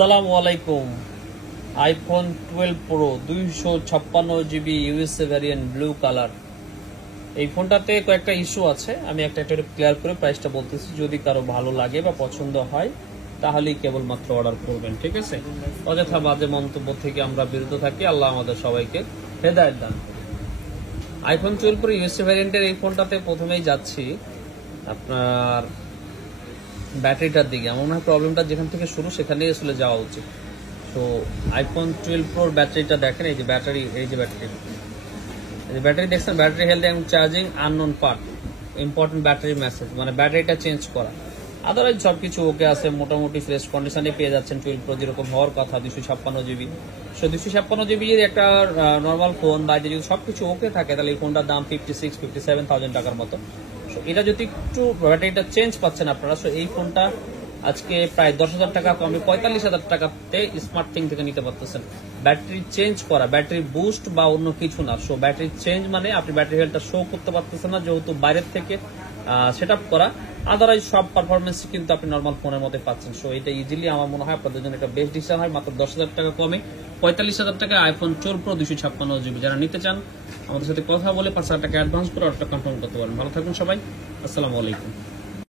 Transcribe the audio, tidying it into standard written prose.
আসসালামু আলাইকুম। IPhone 12 pro 256 GB USA variant blue colour. এই ফোনটাতে কয়েকটা ইস্যু আছে, আমি একটা একটা ক্লিয়ার করে প্রাইসটা বলতেছি। যদি কারো ভালো লাগে বা পছন্দ হয় তাহলেই কেবলমাত্র অর্ডার করবেন, ঠিক আছে? অযথা বাজে মন্তব্য থেকে আমরা বিরত থাকি। আল্লাহ আমাদের সবাইকে হেদায়েত দান করুন। আইফোন 12 প্রো ইউএসএ ভ্যারিয়েন্টের এই ফোনটাতে প্রথমেই যাচ্ছি আপনার ব্যাটারিটার দিকে। আমার মনে হয় প্রবলেমটা যেখান থেকে শুরু সেখানেই আসলে যাওয়া উচিত। তো আইফোন 12 প্রোর ব্যাটারিটা দেখেন, এই যে ব্যাটারি, এই যে ব্যাটারি দেখছেন, ব্যাটারি হেলথ এবং charging unknown part, important battery message, মানে ব্যাটারিটা চেঞ্জ করা। আদারওয়াইজ সবকিছু ওকে আছে, মোটামুটি ফ্রেশ কন্ডিশনে পেয়ে যাচ্ছেন 12 প্রো যেরকম হওয়ার কথা, 256 GB। সো 256 GB এর একটা নর্মাল ফোন বা যদি সবকিছু ওকে থাকে তাহলে এই ফোনটার দাম 56-57,000 টাকার মতো। এটা যদি একটু ব্যাটারিটা চেঞ্জ পাচ্ছেন আপনারা, সো এই ফোনটা আজকে প্রায় 10,000 টাকা কমে 45,000 টাকাতে স্মার্ট থিং থেকে নিতে পারতেছেন। ব্যাটারি চেঞ্জ করা, ব্যাটারি বুস্ট বা অন্য কিছু না। সো ব্যাটারি চেঞ্জ মানে আপনি ব্যাটারি হেলথটা শো করতে পারতেছেন না, যেহেতু বাইরের থেকে সেট আপ করা। আদারওয়াইজ সব পারফরমেন্স কিন্তু আপনি নর্মাল ফোনের মধ্যে পাচ্ছেন। সো এটা ইজিলি আমার মনে হয় আপনাদের জন্য একটা বেস্ট ডিসিশন হয়। মাত্র 10,000 টাকা কমে 45,000 টাকায় আইফোন 12 প্রো 256 GB যারা নিতে চান আমাদের সাথে কথা বলে 5,000 টাকা অ্যাডভান্স করে অর্ডারটা কনফার্ম করতে পারেন। ভালো থাকুন সবাই, আসসালামু আলাইকুম।